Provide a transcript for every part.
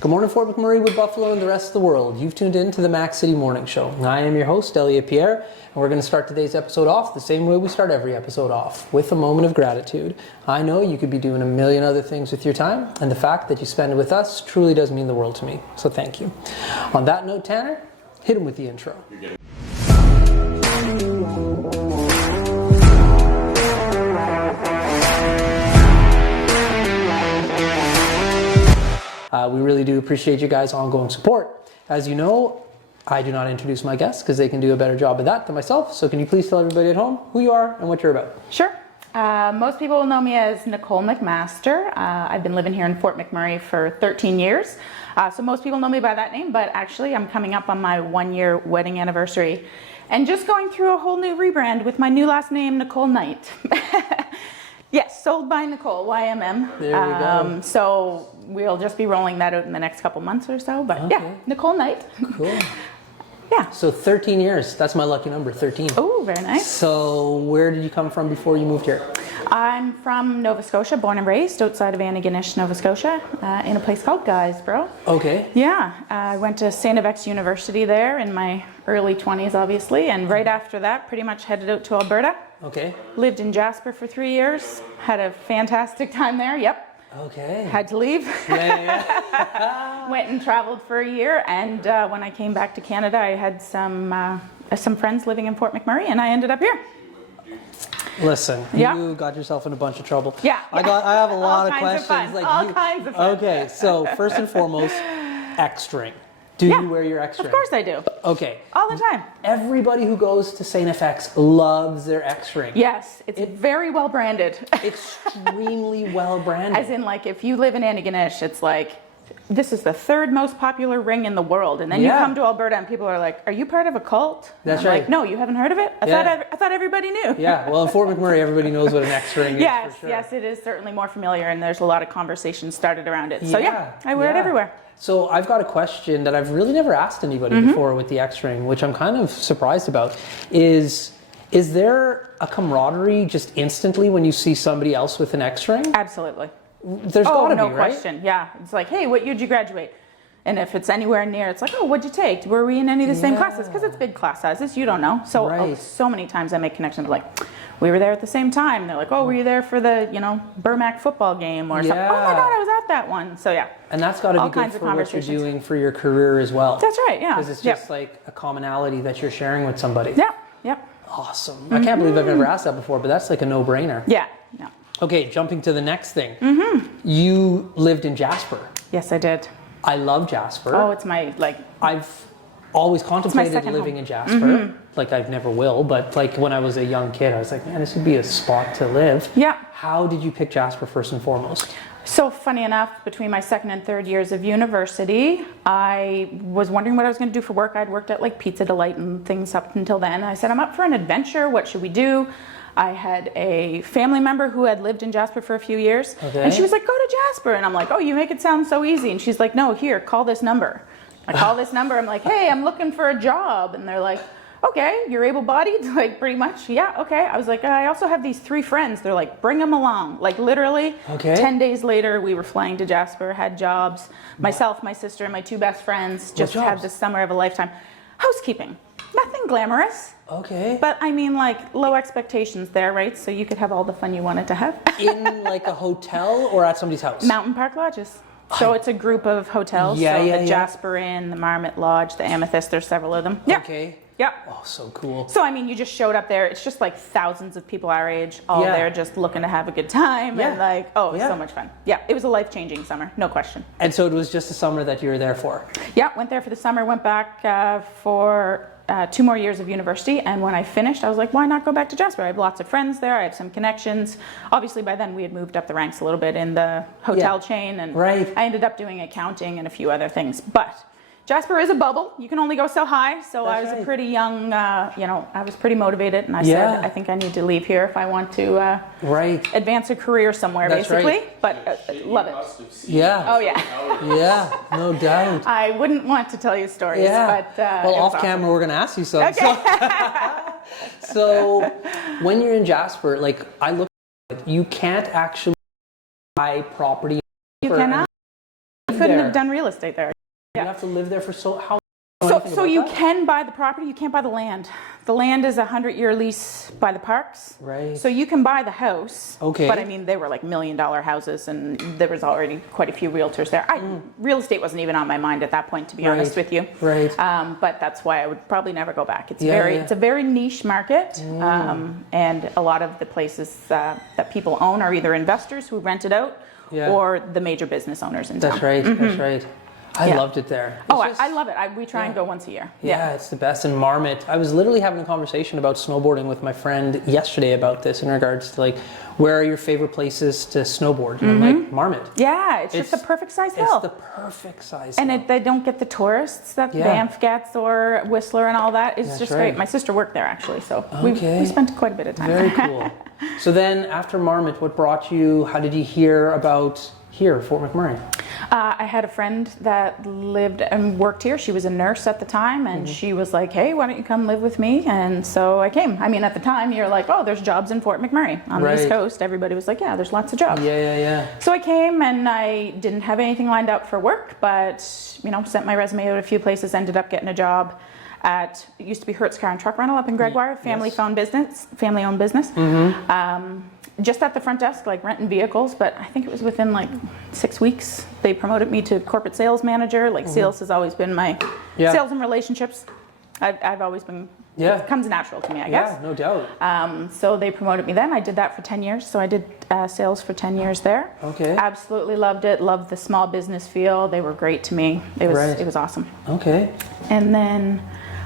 Good morning, Fort McMurray, Wood Buffalo, and the rest of the world. You've tuned in to the Mac City Morning Show. I am your host, Elliot Pierre, and we're going to start today's episode off the same way we start every episode off, with a moment of gratitude. I know you could be doing a million other things with your time, and the fact that you spend it with us truly does mean the world to me, so thank you. On that note, Tanner, hit him with the intro. We really do appreciate you guys' ongoing support. As you know, I do not introduce my guests because they can do a better job of that than myself. So can you please tell everybody at home who you are and what you're about? Sure. Most people will know me as Nicole MacMaster. I've been living here in Fort McMurray for 13 years. So most people know me by that name, but actually I'm coming up on my 1-year wedding anniversary and just going through a whole new rebrand with my new last name, Nicole Knight. Yes, sold by Nicole, YMM. There we go. So we'll just be rolling that out in the next couple months or so. But okay. Yeah, Nicole Knight. Cool. Yeah. So 13 years, that's my lucky number, 13. Oh, very nice. So where did you come from before you moved here? I'm from Nova Scotia, born and raised outside of Antigonish, Nova Scotia, in a place called Guysborough. Okay. Yeah, I went to St. FX University there in my early 20s, obviously, and right after that, pretty much headed out to Alberta. Okay. Lived in Jasper for 3 years, had a fantastic time there, yep. Okay. Had to leave. Yeah. Went and traveled for a year, and when I came back to Canada, I had some friends living in Fort McMurray, and I ended up here. Listen, Yeah. you got yourself in a bunch of trouble. Yeah. I have a lot of All kinds questions. of fun. All kinds of fun. Okay, so first and foremost, X-string. Do you wear your X-string? Of course I do. Okay. All the time. Everybody who goes to St. FX loves their X-string. Yes, it's very well branded. Extremely well branded. As in, like, if you live in Antigonish, it's like, this is the 3rd most popular ring in the world. And then you come to Alberta and people are like, are you part of a cult? That's I'm right. like, no, you haven't heard of it? I thought everybody knew. Yeah, well, in Fort McMurray, everybody knows what an X-ring is. Yes, for sure. yes, it is certainly more familiar, and there's a lot of conversation started around it. So yeah, I wear it everywhere. So I've got a question that I've really never asked anybody before with the X-ring, which I'm kind of surprised about, is there a camaraderie just instantly when you see somebody else with an X-ring? Absolutely. There's gotta no be, right? question. Yeah, it's like, hey, what year did you graduate? And if it's anywhere near, it's like, oh, what'd you take? Were we in any of the same classes? Because it's big class sizes, you don't know. So so many times I make connections like, we were there at the same time. And they're like, oh, were you there for the, Burmac football game or something? Oh my God, I was at that one. So yeah. And that's got to be good for what you're doing for your career as well. That's right, yeah. Because it's just like a commonality that you're sharing with somebody. Yeah, yep. Awesome. I can't believe I've never asked that before, but that's like a no-brainer. Yeah, no. Okay, jumping to the next thing. You lived in Jasper. Yes, I did. I love Jasper. Oh, it's my, I've always contemplated living home. in Jasper. Like, I never will, but like when I was a young kid, I was like, man, this would be a spot to live. Yeah. How did you pick Jasper first and foremost? So funny enough, between my 2nd and 3rd years of university, I was wondering what I was going to do for work. I'd worked at like Pizza Delight and things up until then. I said, I'm up for an adventure. What should we do? I had a family member who had lived in Jasper for a few years. Okay. And she was like, go to Jasper. And I'm like, oh, you make it sound so easy. And she's like, no, here, call this number. I call this number. I'm like, hey, I'm looking for a job. And they're like, okay, you're able-bodied? Like, pretty much, yeah, okay. I was like, I also have these 3 friends. They're like, bring them along. Like, literally, 10 days later, we were flying to Jasper, had jobs. Myself, my sister, and my 2 best friends just had the summer of a lifetime. Housekeeping. Nothing glamorous. Okay. But I mean, like, low expectations there, right? So you could have all the fun you wanted to have. In like a hotel or at somebody's house? Mountain Park Lodges. So it's a group of hotels. Yeah, so the Jasper Inn, the Marmot Lodge, the Amethyst, there's several of them. Yeah. Okay. Yeah. Oh, so cool. So, I mean, you just showed up there. It's just like thousands of people our age, all there just looking to have a good time. And like, oh, it's so much fun. Yeah, it was a life-changing summer, no question. And so it was just a summer that you were there for? Yeah, went there for the summer, went back for 2 more years of university. And when I finished, I was like, why not go back to Jasper? I have lots of friends there. I have some connections. Obviously, by then, we had moved up the ranks a little bit in the hotel chain. And I ended up doing accounting and a few other things. But Jasper is a bubble. You can only go so high. So I was a pretty young, I was pretty motivated. And I said, I think I need to leave here if I want to advance a career somewhere, basically. But love it. Yeah. Oh, yeah. Yeah, no doubt. I wouldn't want to tell you stories. But, well, off camera, we're going to ask you some. Okay. So when you're in Jasper, like, I look at it, you can't actually buy property. You cannot. couldn't there. have done real estate there. You have to live there for how So you can buy the property, you can't buy the land. The land is a 100-year lease by the parks. Right. So you can buy the house. Okay. But I mean, they were like $1 million houses, and there was already quite a few realtors there. Real estate wasn't even on my mind at that point, to be honest with you. Right. But that's why I would probably never go back. It's Yeah, it's a very niche market, and a lot of the places that people own are either investors who rent it out, or the major business owners in town. That's right. That's right. I loved it there. I love it. We try and go once a year. Yeah, it's the best. And Marmot, I was literally having a conversation about snowboarding with my friend yesterday about this in regards to like, where are your favorite places to snowboard? And I'm like, Marmot. Yeah, it's just the perfect size hill. It's the perfect size hill. And they don't get the tourists that Banff gets or Whistler and all that. It's just great. My sister worked there actually, so we spent quite a bit of time Very there. cool. So then after Marmot, what brought you, how did you hear about here, Fort McMurray? I had a friend that lived and worked here. She was a nurse at the time, and she was like, hey, why don't you come live with me? And so I came. I mean, at the time, you're like, oh, there's jobs in Fort McMurray on the East Coast. Everybody was like, yeah, there's lots of jobs. Yeah. So I came, and I didn't have anything lined up for work, but, sent my resume out a few places, ended up getting a job at, it used to be Hertz Car and Truck Rental up in Gregoire, family-owned business. Just at the front desk, like renting vehicles, but I think it was within like 6 weeks. They promoted me to corporate sales manager. Like sales has always been my sales and relationships. I've always been, it comes natural to me, I guess. Yeah, no doubt. So they promoted me then. I did that for 10 years. So I did sales for 10 years there. Okay. Absolutely loved it. Loved the small business feel. They were great to me. It was awesome. Okay. And then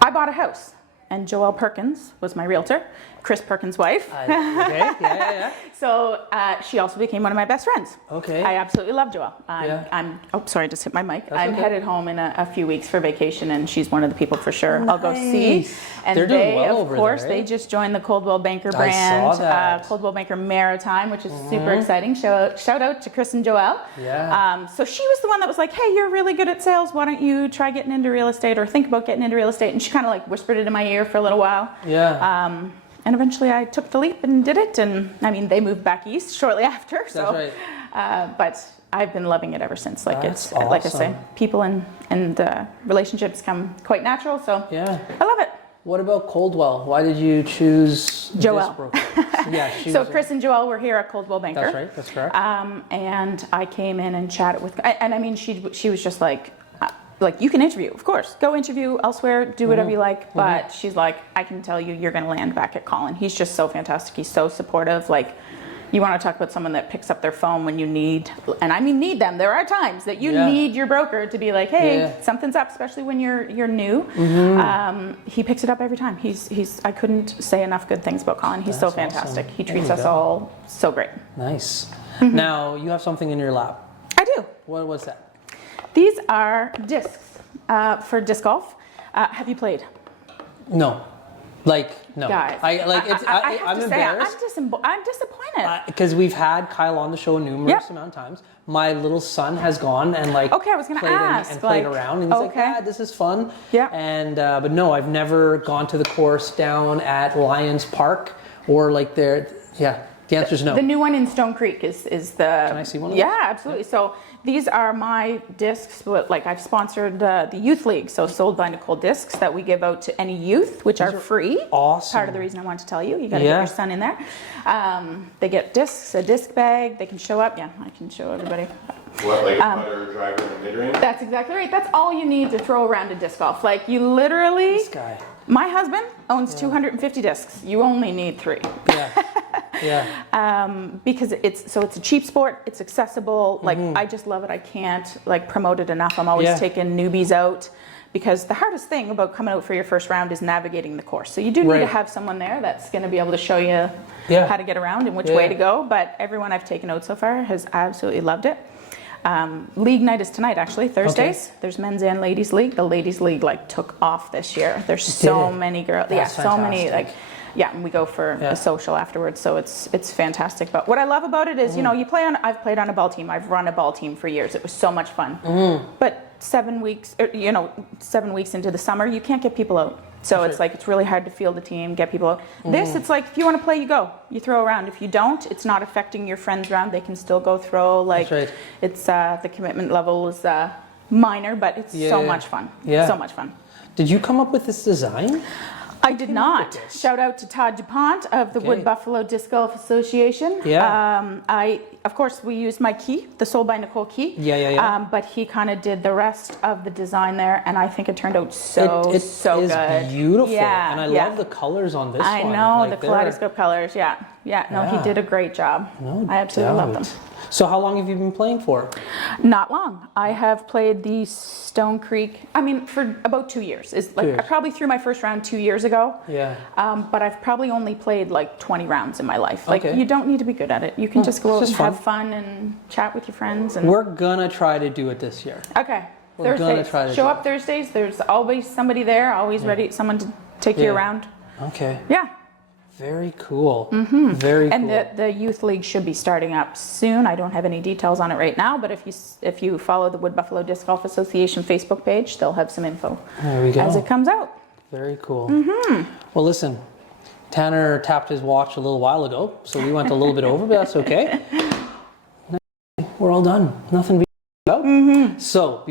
I bought a house. And Joelle Perkins was my realtor, Chris Perkins' wife. Yeah. So she also became one of my best friends. Okay. I absolutely love Joelle. Sorry, I just hit my mic. I'm headed home in a few weeks for vacation, and she's one of the people for sure I'll go see. And they're doing well of course, they just joined the Coldwell Banker brand. I saw that. Coldwell Banker Maritime, which is super exciting. Shout out to Chris and Joelle. Yeah. So she was the one that was like, hey, you're really good at sales. Why don't you try getting into real estate or think about getting into real estate? And she kind of like whispered it in my ear for a little while. Yeah. And eventually I took the leap and did it. And I mean, they moved back east shortly after. So, That's right. But I've been loving it ever since. Like That's it's like I say, people and relationships come quite natural. So I love it. What about Coldwell? Why did you choose Joelle? this broker? So Chris and Joelle were here at Coldwell Banker. That's right. That's correct. And I came in and chatted with, and I mean, she was just like you can interview, of course, go interview elsewhere, do whatever you like. But she's like, I can tell you, you're going to land back at Colin. He's just so fantastic. He's so supportive. Like, you want to talk about someone that picks up their phone when you need, and I mean need them. There are times that you need your broker to be like, hey, something's up, especially when you're new. He picks it up every time. I couldn't say enough good things about Colin. He's so fantastic. Awesome. He treats us all so great. Nice. Now you have something in your lap. I do. What was that? These are discs for disc golf. Have you played? No. No. Guys, I'm embarrassed. I'm disappointed. Because we've had Kyle on the show numerous amount of times. My little son has gone and I was going to ask and played around, and he's like, "Yeah, this is fun." Yeah. And but no, I've never gone to the course down at Lions Park or like there. Yeah. The answer is no. The new one in Stone Creek is the. Can I see one of those? Yeah, absolutely. So these are my discs. But like I've sponsored the youth league, so sold by Nicole discs that we give out to any youth, which are free. Awesome. Part of the reason I wanted to tell you, you got to get your son in there. They get discs, a disc bag. They can show up. Yeah, I can show everybody. What, like a putter, driver, and mid-range? That's exactly right. That's all you need to throw around a disc golf. Like you literally. This guy. My husband owns 250 discs. You only need 3. Because it's a cheap sport. It's accessible. Like I just love it. I can't promote it enough. I'm always taking newbies out because the hardest thing about coming out for your first round is navigating the course. So you do need to have someone there that's going to be able to show you how to get around and which way to go. But everyone I've taken out so far has absolutely loved it. League night is tonight, actually, Thursdays. Okay. There's men's and ladies league. The ladies league took off this year. There's so many girls. That's so many and we go for a social afterwards. So it's fantastic. But what I love about it is, I've played on a ball team. I've run a ball team for years. It was so much fun. But 7 weeks into the summer, you can't get people out. So it's like, it's really hard to field a team, get people. This, it's like, if you want to play, you go. You throw around. If you don't, it's not affecting your friends around. They can still go throw. Like, it's the commitment level is minor, but it's so much fun. Yeah. So much fun. Did you come up with this design? I did not. Shout out to Todd DuPont of the Wood Buffalo Disc Golf Association. Yeah. Of course, we used my key, the Sold by Nicole key. But he kind of did the rest of the design there, and I think it turned out so good. It is beautiful. Yeah, and I love the colors on this one. I know, the kaleidoscope colors. No, he did a great job. No I absolutely love them. So how long have you been playing for? Not long. I have played the Stone Creek, for about 2 years. I probably threw my first round 2 years ago. Yeah. But I've probably only played like 20 rounds in my life. Like, you don't need to be good at it. You can just go out and have fun and chat with your friends. And we're gonna try to do it this year. Okay. We're gonna try to show up Thursdays. There's always somebody there, always ready, someone to take you around. Okay. Yeah. Very cool. Very cool. And the youth league should be starting up soon. I don't have any details on it right now, but if you follow the Wood Buffalo Disc Golf Association Facebook page, they'll have some info as it comes out. Very cool. Well, listen, Tanner tapped his watch a little while ago, so we went a little bit over, but that's okay. We're all done. Nothing to be about. So,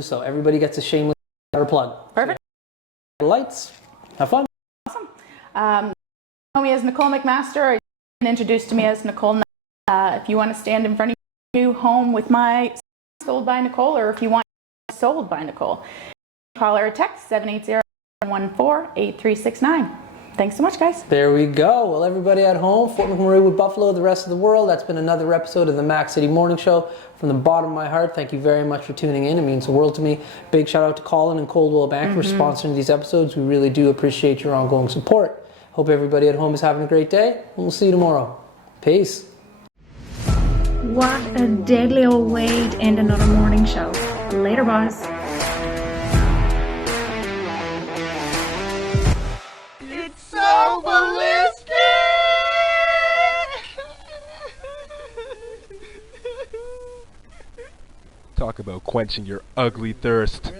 so everybody gets a shameless plug. Perfect. So, lights. Have fun. Awesome. Know me as Nicole MacMaster. You can introduce to me as Nicole. If you want to stand in front of you home with my Sold by Nicole, or if you want Sold by Nicole, call or text 780-114-8369. Thanks so much, guys. There we go. Well, everybody at home, Fort McMurray with Buffalo, the rest of the world, that's been another episode of the Mac City Morning Show. From the bottom of my heart, thank you very much for tuning in. It means the world to me. Big shout out to Colin and Coldwell Banker for sponsoring these episodes. We really do appreciate your ongoing support. Hope everybody at home is having a great day. We'll see you tomorrow. Peace. What a deadly old way to end another morning show. Later, boss. It's so ballistic! Talk about quenching your ugly thirst.